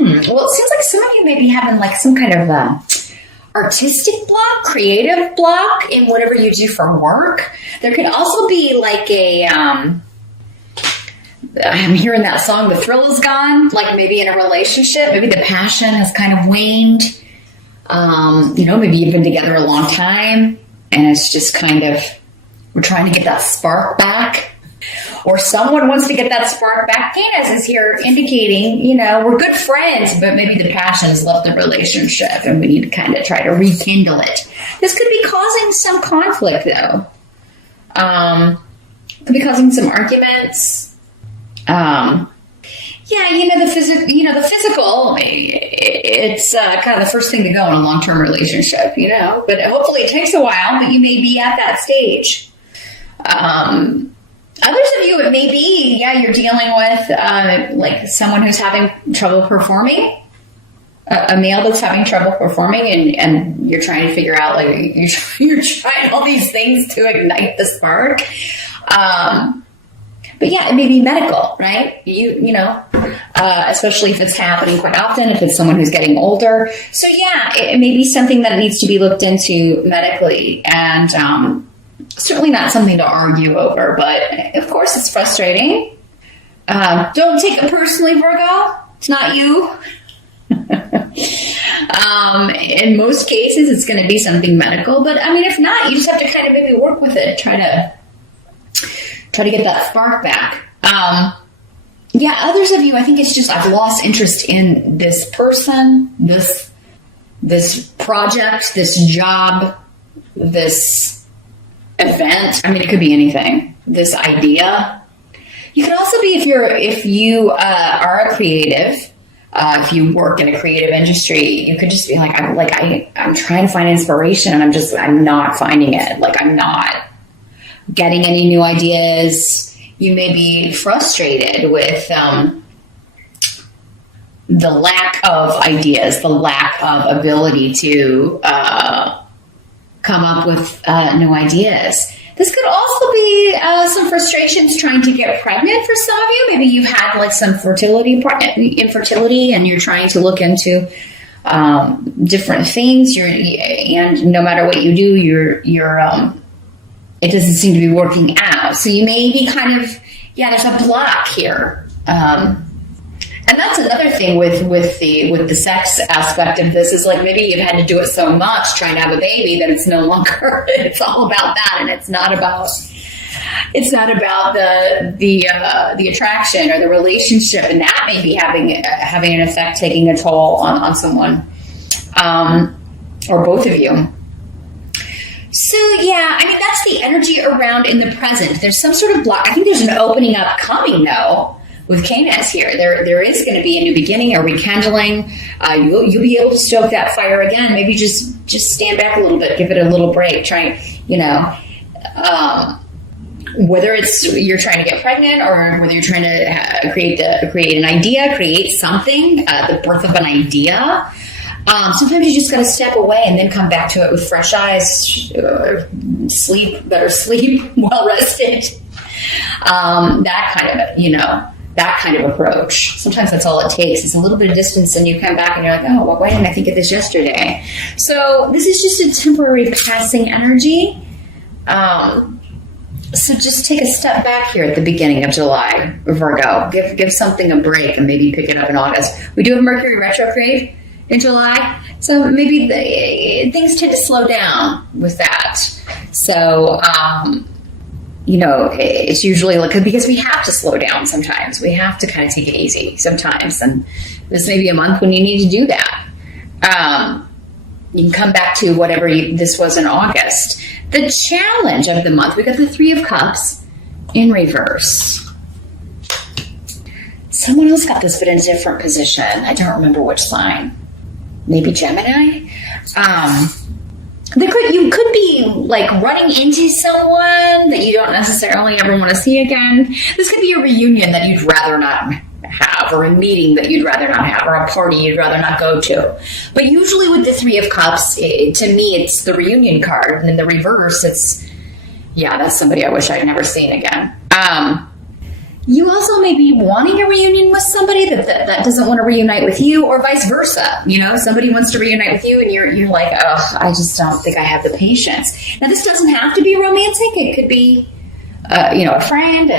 Well, it seems like some of you may be having like some kind of artistic block, creative block in whatever you do for work. There could also be like I'm hearing that song, The Thrill Is Gone, like maybe in a relationship, maybe the passion has kind of waned. Maybe you've been together a long time and it's just kind of, we're trying to get that spark back. Or someone wants to get that spark back. Venus is here indicating, we're good friends, but maybe the passion has left the relationship and we need to kind of try to rekindle it. This could be causing some conflict, though. Could be causing some arguments. The physical, it's kind of the first thing to go in a long-term relationship, but hopefully it takes a while, but you may be at that stage. Others of you, it may be, you're dealing with like someone who's having trouble performing, a male that's having trouble performing, and you're trying to figure out, like, you're trying all these things to ignite the spark. But it may be medical, right? Especially if it's happening quite often, if it's someone who's getting older. So it may be something that needs to be looked into medically, and certainly not something to argue over, but of course it's frustrating. Don't take it personally, Virgo. It's not you. In most cases, it's going to be something medical, but if not, you just have to kind of maybe work with it, try to get that spark back. Others of you, I think it's just I've lost interest in this person, this project, this job, this event. It could be anything. This idea. You could also be if you are a creative. If you work in a creative industry, you could just be like, I'm trying to find inspiration, and I'm not finding it. Like, I'm not getting any new ideas. You may be frustrated with the lack of ideas, the lack of ability to come up with new ideas. This could also be some frustrations trying to get pregnant for some of you. Maybe you've had like some infertility, and you're trying to look into different things. And no matter what you do, it doesn't seem to be working out. So you may be kind of, there's a block here. And that's another thing with the sex aspect of this is like maybe you've had to do it so much trying to have a baby that it's no longer, it's all about that, and it's not about the attraction or the relationship, and that may be having an effect, taking a toll on someone, or both of you. So that's the energy around in the present. There's some sort of block. I think there's an opening up coming though with Canis here. There is going to be a new beginning, a rekindling. You'll be able to stoke that fire again. Maybe just stand back a little bit, give it a little break. Try, whether it's you're trying to get pregnant or whether you're trying to create an idea, create something, the birth of an idea. Sometimes you just got to step away and then come back to it with fresh eyes, better sleep, well rested. That kind of approach. Sometimes that's all it takes. It's a little bit of distance, and you come back and you're like, oh, well, why didn't I think of this yesterday? So this is just a temporary passing energy. So just take a step back here at the beginning of July, Virgo. Give something a break and maybe pick it up in August. We do have Mercury retrograde in July, so maybe things tend to slow down with that. So, it's usually because we have to slow down sometimes. We have to kind of take it easy sometimes, and this may be a month when you need to do that. You can come back to whatever this was in August. The challenge of the month, we got the Three of Cups in reverse. Someone else got this, but in a different position. I don't remember which sign. Maybe Gemini. You could be like running into someone that you don't necessarily ever want to see again. This could be a reunion that you'd rather not have, or a meeting that you'd rather not have, or a party you'd rather not go to. But usually with the Three of Cups, to me, it's the reunion card. And in the reverse, it's, that's somebody I wish I'd never seen again. You also may be wanting a reunion with somebody that doesn't want to reunite with you, or vice versa. You know, somebody wants to reunite with you and you're like, oh, I just don't think I have the patience. Now, this doesn't have to be romantic. It could be, a friend,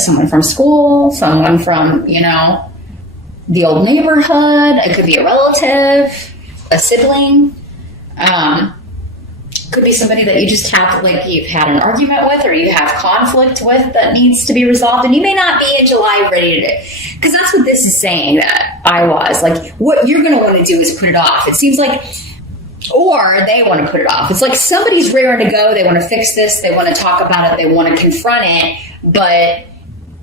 someone from school, someone from, the old neighborhood. It could be a relative, a sibling. Could be somebody that you just have, like, you've had an argument with or you have conflict with that needs to be resolved, and you may not be in July ready to, because that's what this is saying that I was. Like, what you're going to want to do is put it off. It seems like, or they want to put it off. It's like somebody's raring to go. They want to fix this. They want to talk about it. They want to confront it, but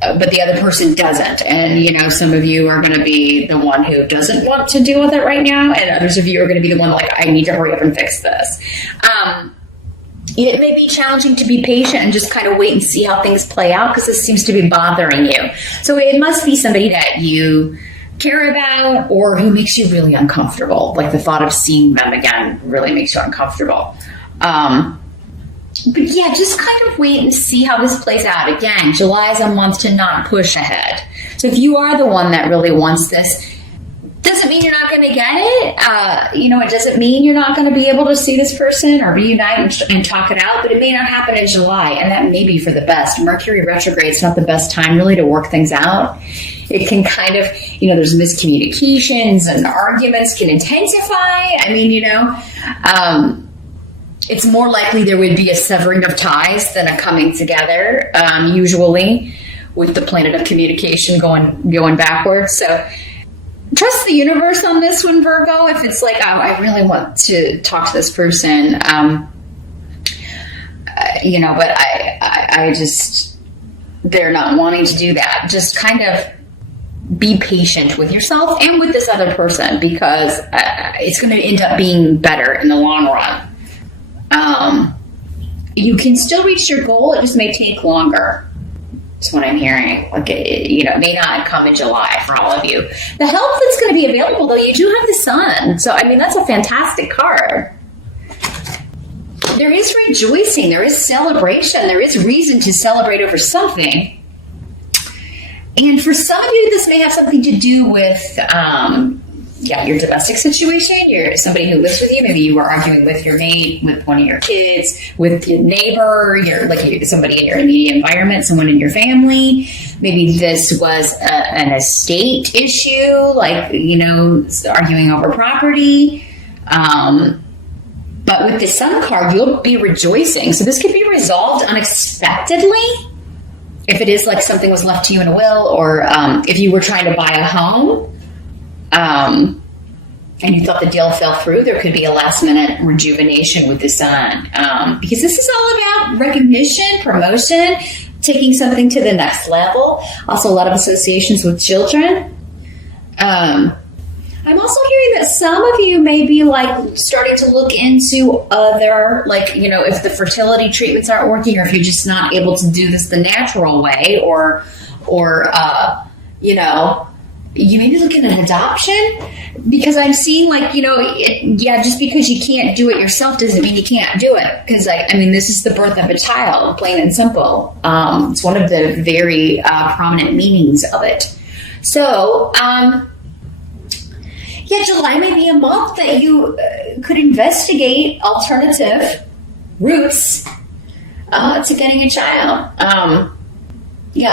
the other person doesn't. And, some of you are going to be the one who doesn't want to deal with it right now. And others of you are going to be the one like, I need to hurry up and fix this. It may be challenging to be patient and just kind of wait and see how things play out, because this seems to be bothering you. So it must be somebody that you care about or who makes you really uncomfortable. Like the thought of seeing them again really makes you uncomfortable. But yeah, just kind of wait and see how this plays out. Again, July is a month to not push ahead. So if you are the one that really wants this, doesn't mean you're not going to get it. It doesn't mean you're not going to be able to see this person or reunite and talk it out, but it may not happen in July, and that may be for the best. Mercury retrograde is not the best time really to work things out. It can kind of, there's miscommunications and arguments can intensify. It's more likely there would be a severing of ties than a coming together, usually, with the planet of communication going backwards. So trust the universe on this one, Virgo. If it's like, oh, I really want to talk to this person, but I just, they're not wanting to do that. Just kind of be patient with yourself and with this other person, because it's going to end up being better in the long run. You can still reach your goal. It just may take longer. That's what I'm hearing. Like, it may not come in July for all of you. The health that's going to be available, though, you do have the sun. So, that's a fantastic card. There is rejoicing. There is celebration. There is reason to celebrate over something. And for some of you, this may have something to do with, your domestic situation. You're somebody who lives with you. Maybe you were arguing with your mate, with one of your kids, with your neighbor. You're somebody in your immediate environment, someone in your family. Maybe this was an estate issue, arguing over property. But with the Sun card, you'll be rejoicing. So this could be resolved unexpectedly. If it is like something was left to you in a will, or if you were trying to buy a home, and you thought the deal fell through, there could be a last minute rejuvenation with the Sun. Because this is all about recognition, promotion, taking something to the next level. Also a lot of associations with children. I'm also hearing that some of you may be starting to look into other, if the fertility treatments aren't working, or if you're just not able to do this the natural way, or you may be looking at adoption, because I'm seeing just because you can't do it yourself doesn't mean you can't do it. Because this is the birth of a child, plain and simple. It's one of the very prominent meanings of it. So, July may be a month that you could investigate alternative routes to getting a child.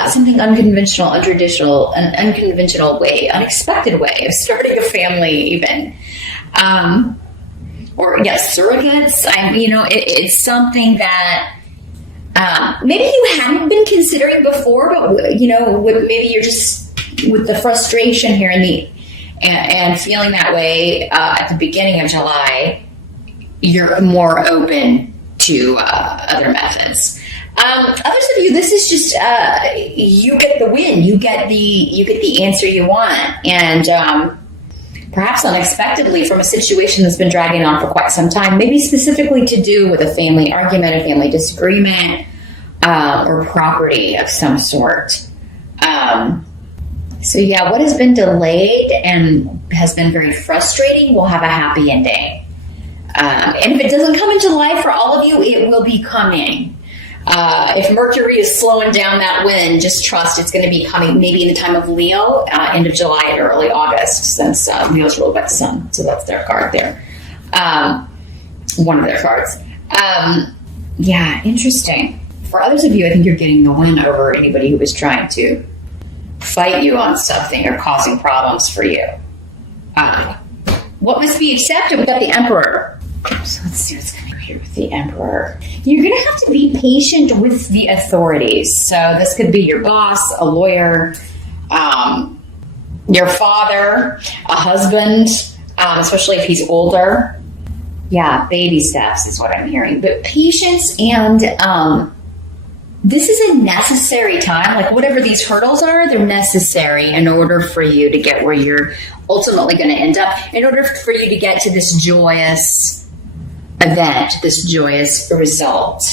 Something unconventional, untraditional, an unconventional way, unexpected way of starting a family, even. Surrogates. It's something that maybe you hadn't been considering before, but maybe you're just with the frustration here and feeling that way at the beginning of July. You're more open to other methods. Others of you, this is just you get the win. You get the answer you want, and perhaps unexpectedly from a situation that's been dragging on for quite some time. Maybe specifically to do with a family argument, a family disagreement, or property of some sort. What has been delayed and has been very frustrating will have a happy ending. And if it doesn't come in July for all of you, it will be coming. If Mercury is slowing down that wind, just trust it's going to be coming maybe in the time of Leo, end of July and early August, since Leo's ruled by the sun. So that's their card there. One of their cards. Yeah, interesting. For others of you, I think you're getting the win over anybody who was trying to fight you on something or causing problems for you. What must be accepted? We got the Emperor. So let's see what's going on here with the Emperor. You're going to have to be patient with the authorities. So this could be your boss, a lawyer, your father, a husband, especially if he's older. Yeah, baby steps is what I'm hearing. But patience, and this is a necessary time. Like whatever these hurdles are, they're necessary in order for you to get where you're ultimately going to end up, in order for you to get to this joyous event, this joyous result.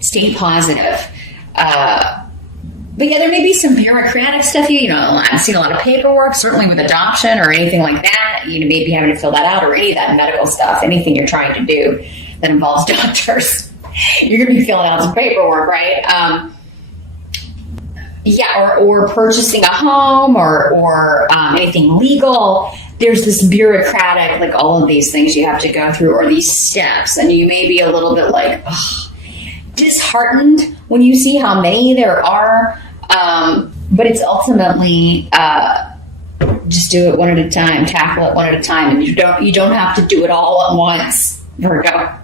Stay positive. But yeah, there may be some bureaucratic stuff. I've seen a lot of paperwork, certainly with adoption or anything like that. You may be having to fill that out, or any of that medical stuff, anything you're trying to do that involves doctors. You're going to be filling out some paperwork, right? Or purchasing a home or anything legal. There's this bureaucratic, like all of these things you have to go through, or these steps, and you may be a little bit like disheartened when you see how many there are. But it's ultimately just do it one at a time, tackle it one at a time, and you don't have to do it all at once, Virgo.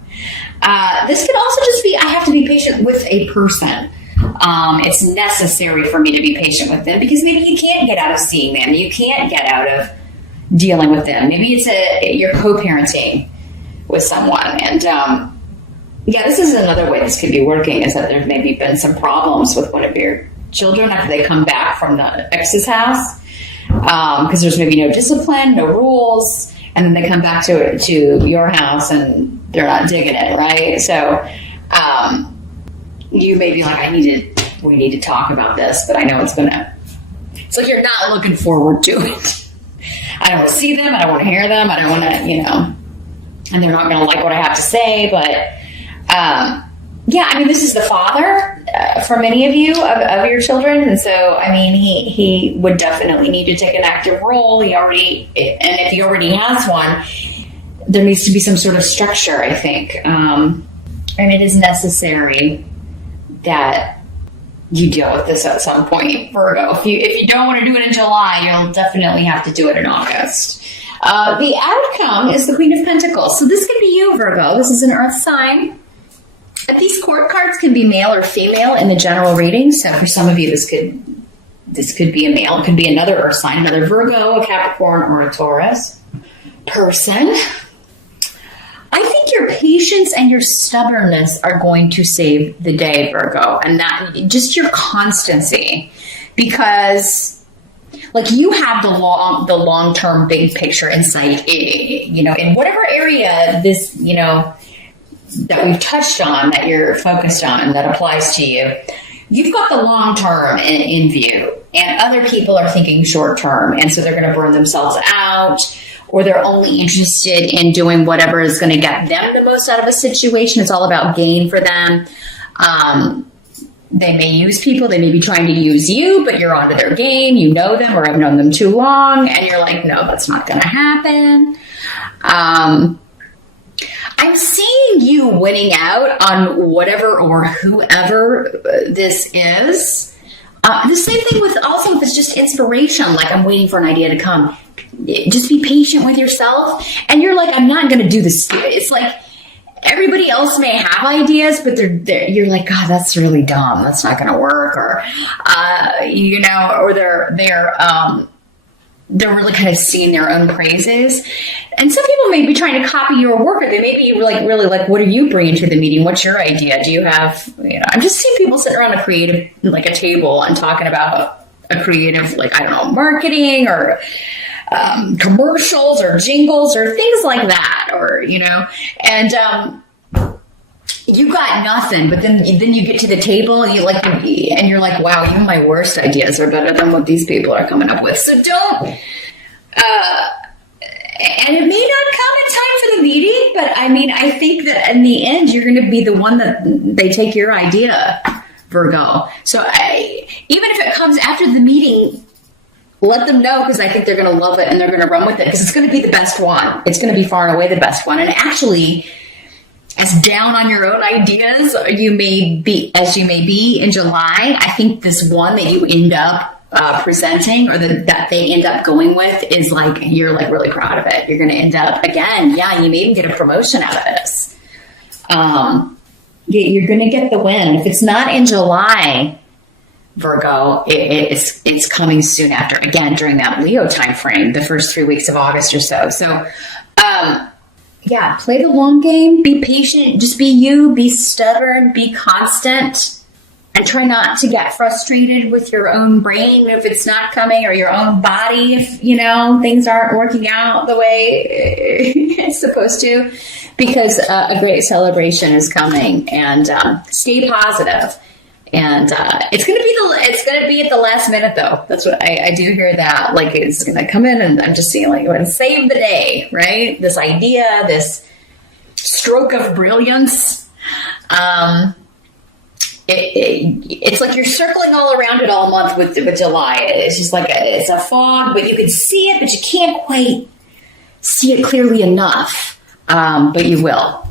This could also just be, I have to be patient with a person. It's necessary for me to be patient with them because maybe you can't get out of seeing them. You can't get out of dealing with them. Maybe you're co-parenting with someone. And this is another way this could be working, is that there's maybe been some problems with one of your children after they come back from the ex's house. Because there's maybe no discipline, no rules, and then they come back to your house and they're not digging it, right? So you may be like, we need to talk about this, but I know it's like you're not looking forward to it. I don't want to see them, I don't want to hear them, I don't want to, and they're not going to like what I have to say, but this is the father for many of you, of your children, and so, he would definitely need to take an active role. And if he already has one, there needs to be some sort of structure, I think. And it is necessary that you deal with this at some point, Virgo. If you don't want to do it in July, you'll definitely have to do it in August. The outcome is the Queen of Pentacles. So this could be you, Virgo. This is an earth sign. These court cards can be male or female in the general reading. So for some of you, this could be a male. It could be another earth sign, another Virgo, a Capricorn, or a Taurus person. I think your patience and your stubbornness are going to save the day, Virgo, and that just your constancy, because you have the long-term big picture insight, in whatever area this, that we've touched on, that you're focused on, and that applies to you. You've got the long term in view, and other people are thinking short term, and so they're going to burn themselves out, or they're only interested in doing whatever is going to get them the most out of a situation. It's all about gain for them. They may use people, they may be trying to use you, but you're onto their game, you know them or have known them too long, and you're like, no, that's not going to happen. I'm seeing you winning out on whatever or whoever this is. The same thing with if it's just inspiration, like I'm waiting for an idea to come. Just be patient with yourself. And you're like, I'm not going to do this. It's like everybody else may have ideas, but you're like, God, that's really dumb. That's not going to work. Or, or they're really kind of singing their own praises. And some people may be trying to copy your work, or they may be really like, what are you bringing to the meeting? What's your idea? Do you have, I'm just seeing people sitting around a table and talking about a creative, marketing or commercials or jingles or things like that, or, and, you got nothing, but then you get to the table and you're like, wow, even my worst ideas are better than what these people are coming up with. So don't, And it may not come in time for the meeting, but I mean, I think that in the end, you're going to be the one that they take your idea, Virgo. So even if it comes after the meeting, let them know, because I think they're going to love it and they're going to run with it, because it's going to be the best one. It's going to be far and away the best one. And actually, as down on your own ideas you may be in July, I think this one that you end up presenting, or that they end up going with, is like, you're like really proud of it. You're going to end up, again, you may even get a promotion out of this. You're going to get the win. If it's not in July, Virgo, it's coming soon after, again, during that Leo time frame, the first 3 weeks of August or so. So, play the long game, be patient, just be you, be stubborn, be constant. And try not to get frustrated with your own brain if it's not coming, or your own body if, things aren't working out the way it's supposed to, because a great celebration is coming. And stay positive. And it's gonna be at the last minute, though. That's what I do hear, that like it's gonna come in, and I'm just seeing like, and save the day, right? This idea, this stroke of brilliance. It's like you're circling all around it all month with July. It's just like it's a fog, but you can see it, but you can't quite see it clearly enough. But you will.